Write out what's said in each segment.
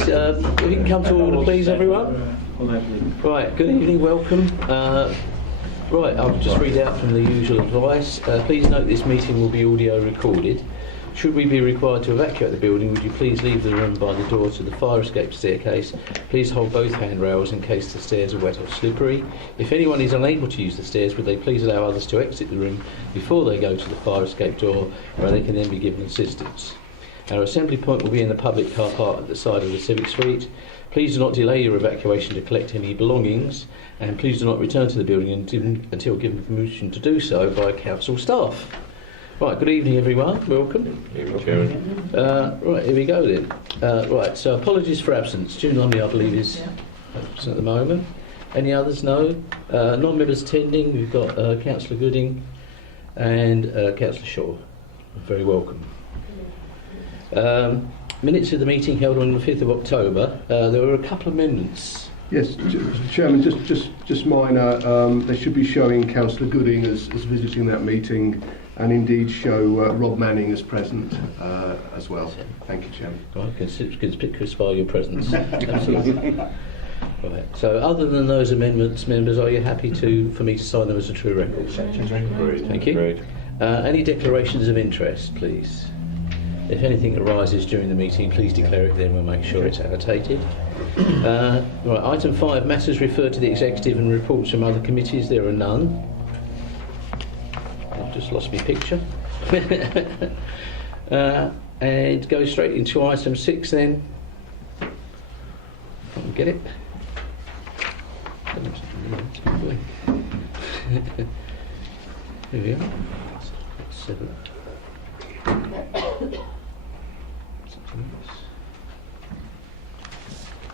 If you can come to order, please, everyone. Right, good evening, welcome. Right, I'll just read out from the usual advice. Please note this meeting will be audio recorded. Should we be required to evacuate the building, would you please leave the room by the door to the fire escape staircase. Please hold both handrails in case the stairs are wet or slippery. If anyone is unable to use the stairs, would they please allow others to exit the room before they go to the fire escape door, where they can then be given assistance. Our assembly point will be in the public car park at the side of the Civic Suite. Please do not delay your evacuation to collect any belongings, and please do not return to the building until given permission to do so by council staff. Right, good evening everyone, welcome. Right, here we go then. Right, so apologies for absence. June Lumley, I believe, is absent at the moment. Any others? No. Non-members attending, we've got Councillor Gooding and Councillor Shaw. Very welcome. Minutes of the meeting held on the 5th of October. There were a couple of amendments. Yes, Chairman, just minor. They should be showing Councillor Gooding as visiting that meeting, and indeed show Rob Manning as present as well. Thank you, Chairman. Right, conspicuous by your presence. Absolutely. Right. So, other than those amendments, members, are you happy for me to sign them as a true record? Thank you. Any declarations of interest, please? If anything arises during the meeting, please declare it, then we'll make sure it's annotated. Right, item 5, matters referred to the executive and reports from other committees. There are none. I've just lost my picture. And go straight into item 6 then. Can't get it. Here we are. 7.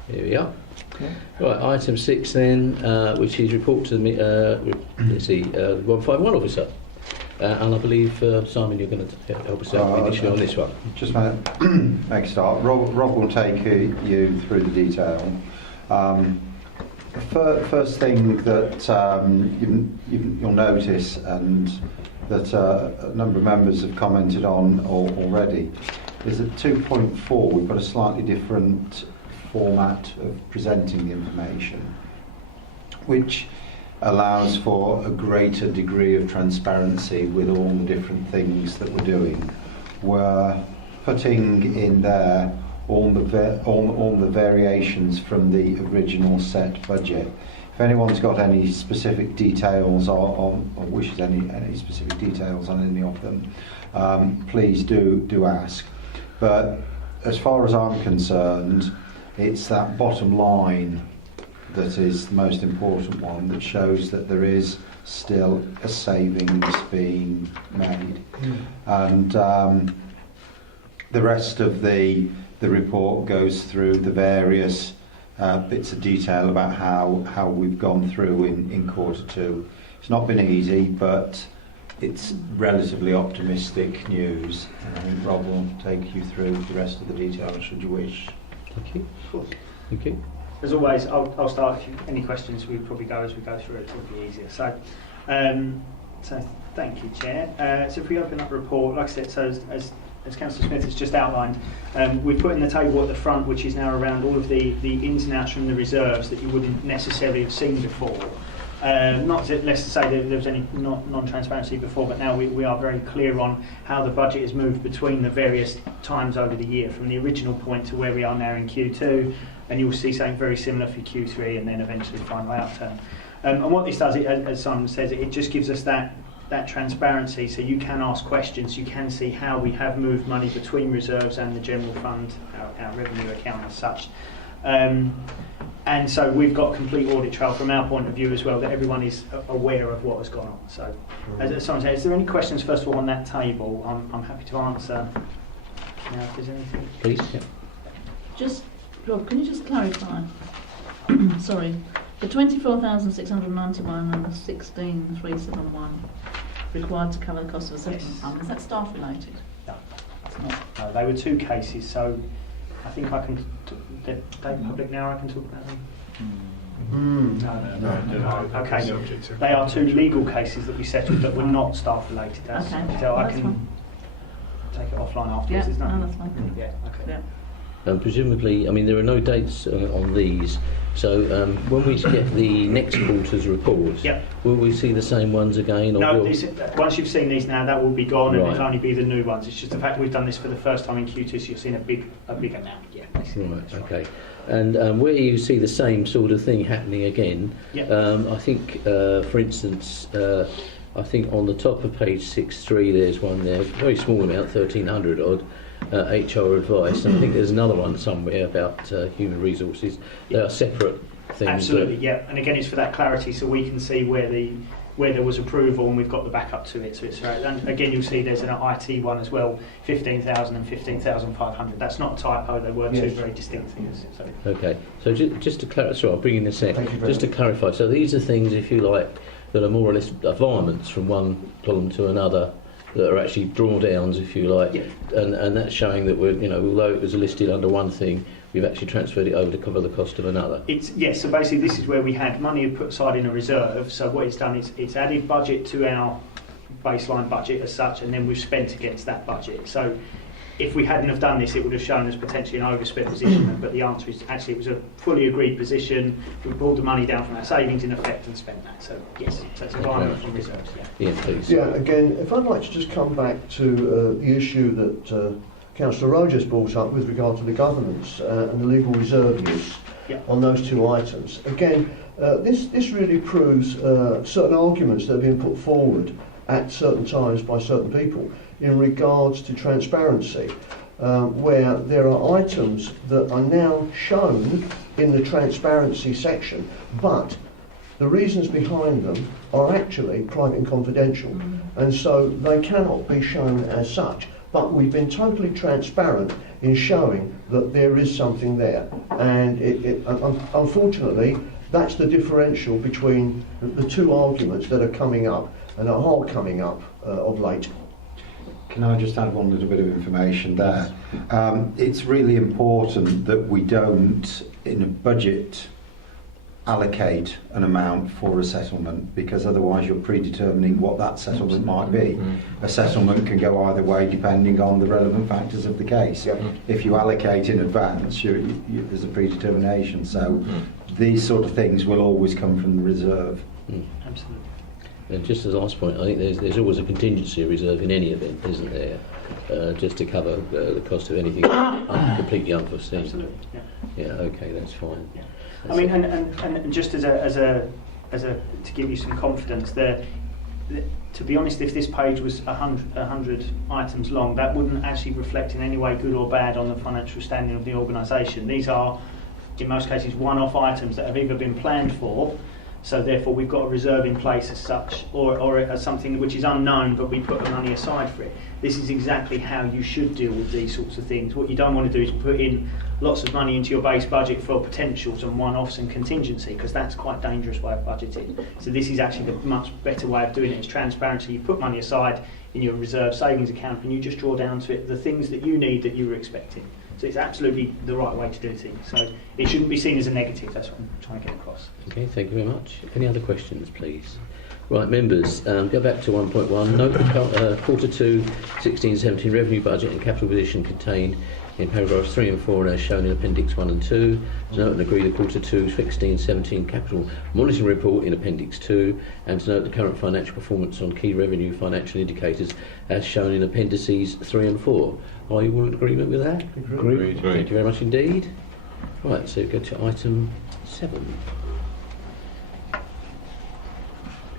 Here we are. Right, item 6 then, which is report to the 151 officer. And I believe, Simon, you're going to help us out initially on this one. Just make a start. Rob will take you through the detail. First thing that you'll notice, and that a number of members have commented on already, is that 2.4 we've got a slightly different format of presenting the information, which allows for a greater degree of transparency with all the different things that we're doing. We're putting in there all the variations from the original set budget. If anyone's got any specific details or wishes any specific details on any of them, please do ask. But as far as I'm concerned, it's that bottom line that is the most important one, that shows that there is still a savings being made. And the rest of the report goes through the various bits of detail about how we've gone through in Q2. It's not been easy, but it's relatively optimistic news. And I think Rob will take you through the rest of the details should you wish. Thank you. Thank you. As always, I'll start. If any questions, we'll probably go as we go through it. It'll be easier. So thank you, Chair. So if we open up the report, like I said, so as Councillor Smith has just outlined, we've put in the table at the front, which is now around all of the ins and outs from the reserves that you wouldn't necessarily have seen before. Not to, let's say there was any non-transparency before, but now we are very clear on how the budget has moved between the various times over the year, from the original point to where we are now in Q2, and you'll see something very similar for Q3 and then eventually final outturn. And what this does, as Simon says, it just gives us that transparency, so you can ask questions, you can see how we have moved money between reserves and the general fund, our revenue account as such. And so we've got a complete audit trail from our point of view as well, that everyone is aware of what has gone on. So, as Simon said, is there any questions first of all on that table? I'm happy to answer now if there's anything. Please. Yeah. Just, Rob, can you just clarify? Sorry, the 24,691 and the 16,371 required to cover the cost of a settlement fund, is that staff related? No, it's not. No, they were two cases, so I think I can. They're public now. I can talk about them. No. Okay. They are two legal cases that we settled that were not staff related. Okay. So I can fine. take it offline afterwards. Yeah, Isn't no, it? that's fine. Yeah. Okay. Yeah. And presumably, I mean, there are no dates on these. So when we get the next quarter's reports, Yep. will we see the same ones again? Or No, will- once you've seen these now, that will be gone, and Right. it'll only be the new ones. It's just the fact we've done this for the first time in Q2, so you're seeing a big amount. Yeah, basically. Right, That's okay. And where you see the same sort of thing happening again, Yeah. I think, for instance, I think on the top of page 6.3 there's one there, very small amount, 1,300 odd, HR advice, and I think there's another one somewhere about human resources. They are separate things. Absolutely, yeah. And again, it's for that clarity, so we can see where there was approval and we've got the backup to it. So it's right. And again, you'll see there's an IT one as well, 15,000 and 15,500. That's not a typo; they were two very distinct things. So. Okay, so just to clarify, sorry, I'll bring in a sec. Thank you very Just to clarify, so these are things, if you like, that are more or less varmints from one column to another, that are actually drawdowns, if you like, Yeah. and that's showing that we're, you know, although it was listed under one thing, we've actually transferred it over to cover the cost of another. Yes, so basically this is where we had money put aside in a reserve. So what it's done is it's added budget to our baseline budget as such, and then we've spent against that budget. So if we hadn't have done this, it would have shown us potentially an overspent position, but the answer is actually it was a fully agreed position. We pulled the money down from our savings in effect and spent that. So yes, so it's a alignment from reserves, yeah. Yeah, please. Yeah, again, if I'd like to just come back to the issue that Councillor Rogers brought up with regard to the governance and the legal reserve use Yeah. on those two items. Again, this really proves certain arguments that have been put forward at certain times by certain people in regards to transparency, where there are items that are now shown in the transparency section, but the reasons behind them are actually private and confidential, and so they cannot be shown as such. But we've been totally transparent in showing that there is something there, and unfortunately that's the differential between the two arguments that are coming up and are coming up of late. Can I just add one little bit of information there? It's really important that we don't, in a budget, allocate an amount for a settlement, because otherwise you're predetermining what that settlement might be. A settlement can go either way depending on the relevant factors of the case. Yep. If you allocate in advance, there's a predetermination. So these sort of things will always come from the reserve. Absolutely. And just as a last point, I think there's always a contingency reserve in any event, isn't there? Just to cover the cost of anything completely unforeseen. Absolutely. Yeah. Yeah, okay, that's fine. Yeah. I mean, and just as a to give you some confidence there, to be honest, if this page was 100 items long, that wouldn't actually reflect in any way good or bad on the financial standing of the organisation. These are, in most cases, one-off items that have either been planned for, so therefore we've got a reserve in place as such, or as something which is unknown, but we put the money aside for it. This is exactly how you should deal with these sorts of things. What you don't want to do is put in lots of money into your base budget for potentials and one-offs and contingency, because that's quite a dangerous way of budgeting. So this is actually the much better way of doing it. It's transparency. You put money aside in your reserve savings account and you just draw down to it the things that you need that you were expecting. So it's absolutely the right way to do things. So it shouldn't be seen as a negative. That's what I'm trying to get across. Okay, thank you very much. Any other questions, please? Right, members, go back to 1.1. Note the quarter 2 16-17 revenue budget and capital position contained in paragraphs 3 and 4 as shown in Appendix 1 and 2. To note and agree the quarter 2 16-17 capital monitoring report in Appendix 2, and to note the current financial performance on key revenue financial indicators as shown in Appendices 3 and 4. Are you all in agreement with that? Agreed. Thank you very much indeed. Right, so go to item 7.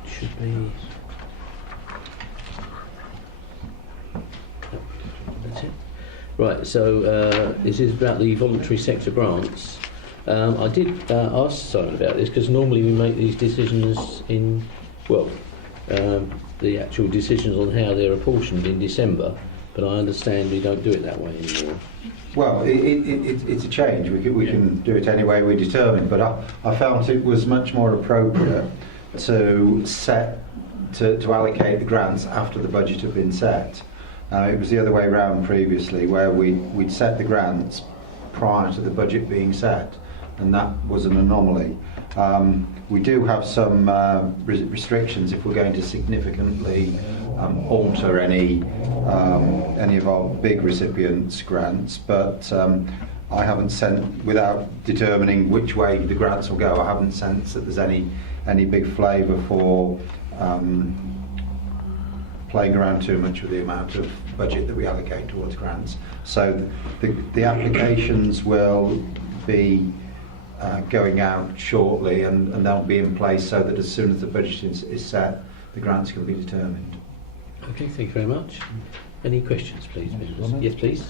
Should be... That's it. Right, so this is about the voluntary sector grants. I did ask Simon about this because normally we make these decisions in, well, the actual decisions on how they're apportioned in December, but I understand we don't do it that way anymore. Well, it's a change. We can do it any way we determine, but I felt it was much more appropriate to allocate the grants after the budget had been set. It was the other way around previously, where we'd set the grants prior to the budget being set, and that was an anomaly. We do have some restrictions if we're going to significantly alter any of our big recipients' grants, but I haven't without determining which way the grants will go, I haven't sensed that there's any big flavour for playing around too much with the amount of budget that we allocate towards grants. So the applications will be going out shortly, and they'll be in place so that as soon as the budget is set, the grants can be determined. Okay, thank you very much. Any questions, please? Yes, please.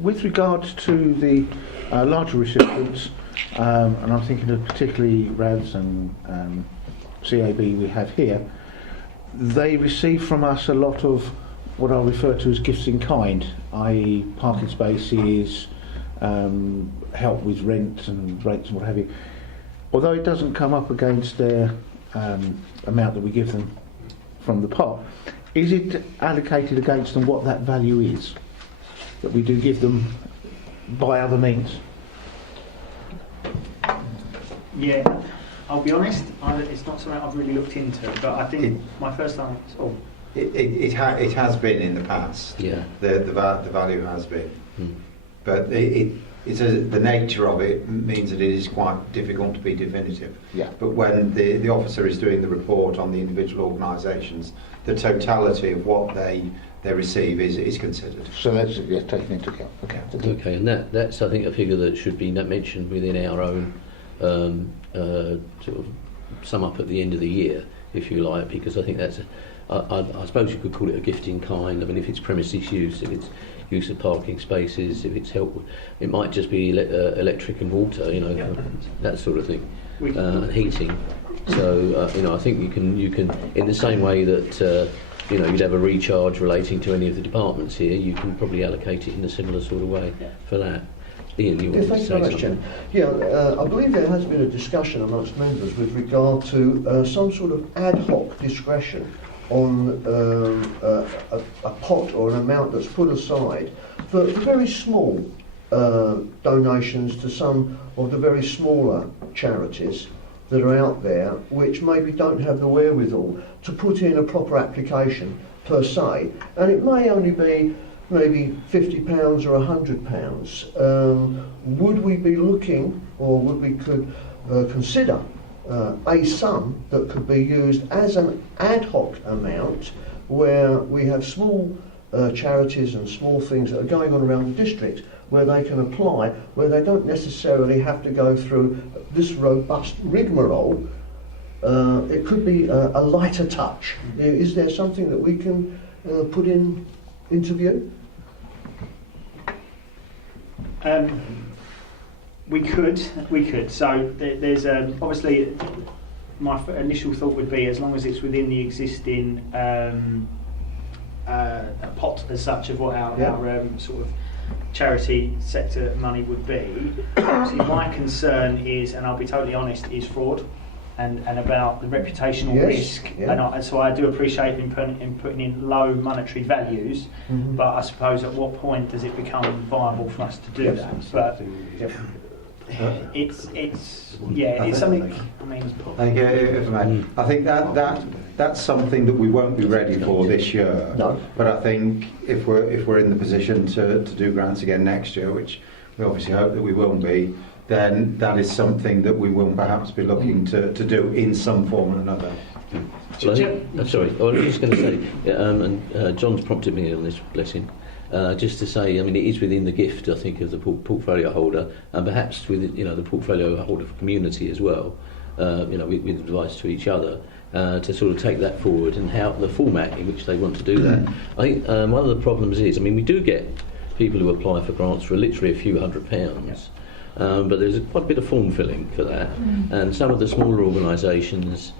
With regards to the larger recipients, and I'm thinking of particularly RADS and CAB we have here, they receive from us a lot of what I refer to as gifts in kind, i.e. parking spaces, help with rent and rates and what have you. Although it doesn't come up against their amount that we give them from the pot, is it allocated against them what that value is that we do give them by other means? Yeah, I'll be honest, it's not something I've really looked into, but I think my first time It has been in the past. Yeah. The value has been, Mm. but the nature of it means that it is quite difficult to be definitive. Yeah. But when the officer is doing the report on the individual organisations, the totality of what they receive is considered. So that's taken into account. Okay. Okay, and that's I think a figure that should be mentioned within our own sort of sum up at the end of the year, if you like, because I think that's I suppose you could call it a gift in kind. I mean, if it's premises use, if it's use of parking spaces, if it's help, it might just be electric and water, that sort of thing, and heating. So I think you can in the same way that you'd have a recharge relating to any of the departments here, you can probably allocate it in a similar sort of way for that. Ian, you wanted to say something? I believe there has been a discussion amongst members with regard to some sort of ad hoc discretion on a pot or an amount that's put aside for very small donations to some of the very smaller charities that are out there, which maybe don't have the wherewithal to put in a proper application per se, and it may only be maybe £50 or £100. Would we be looking, or would we consider a sum that could be used as an ad hoc amount, where we have small charities and small things that are going on around the district, where they can apply, where they don't necessarily have to go through this robust rigmarole. It could be a lighter touch. Is there something that we can put into view? We could. So there's obviously my initial thought would be, as long as it's within the existing pot as such of what our sort of charity sector money would be. Obviously, my concern is, and I'll be totally honest, is fraud and about the reputational risk. Yeah. And so I do appreciate putting in low monetary values, but I suppose at what point does it become viable for us to do that? But it's something. I mean, I think that's something that we won't be ready for this year. No. But I think if we're in the position to do grants again next year, which we obviously hope that we will be, then that is something that we will perhaps be looking to do in some form or another. Well, I'm sorry, I was just going to say, and John's prompted me on this, bless him, just to say, I mean, it is within the gift, I think, of the portfolio holder, and perhaps with the portfolio holder community as well, with advice to each other, to sort of take that forward and how the format in which they want to do that. I think one of the problems is, I mean, we do get people who apply for grants for literally a few £100s. But there's quite a bit of form filling for that, and some of the smaller organisations,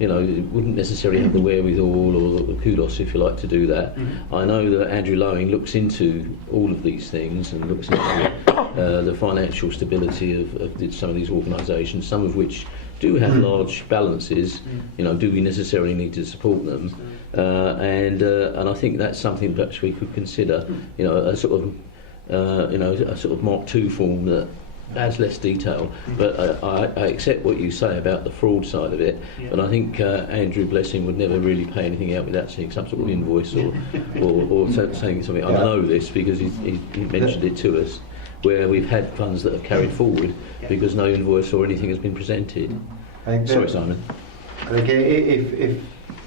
wouldn't necessarily have the wherewithal or the kudos, if you like, to do that. I know that Andrew Lowing looks into all of these things and looks into the financial stability of some of these organisations, some of which do have large balances. Do we necessarily need to support them? And I think that's something perhaps we could consider. A sort of Mark II form that has less detail, but I accept what you say about the fraud side of it. But I think Andrew Blessing would never really pay anything out without seeing some sort of invoice or saying something. I know this because he mentioned it to us. where we've had funds that have carried forward Yeah. because no invoice or anything has been presented. I think Sorry, that- Simon. I think if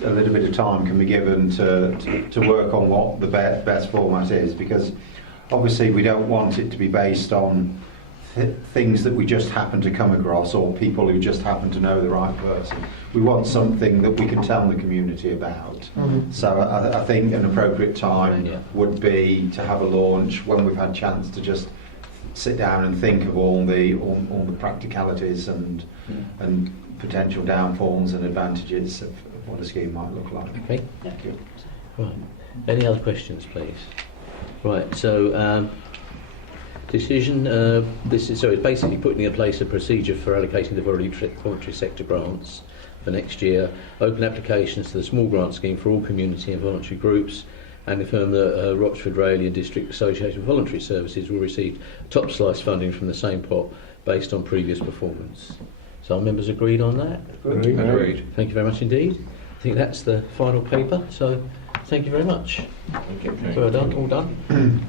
a little bit of time can be given to work on what the best format is, because obviously we don't want it to be based on things that we just happen to come across or people who just happen to know the right person. We want something that we can tell the community about. So I think an appropriate time Yeah. would be to have a launch when we've had chance to just sit down and think of all the practicalities and potential downfalls and advantages of what a scheme might look like. Okay. Thank you. Right. Any other questions, please? Right. So decision. This is it's basically putting in place a procedure for allocating the voluntary sector grants for next year. Open applications to the small grant scheme for all community and voluntary groups, and confirm that Rochford Rayleigh and District Association of Voluntary Services will receive top slice funding from the same pot based on previous performance. So our members agreed on that? Agreed. Thank you very much indeed. I think that's the final paper, so thank you very much. Well done, all done.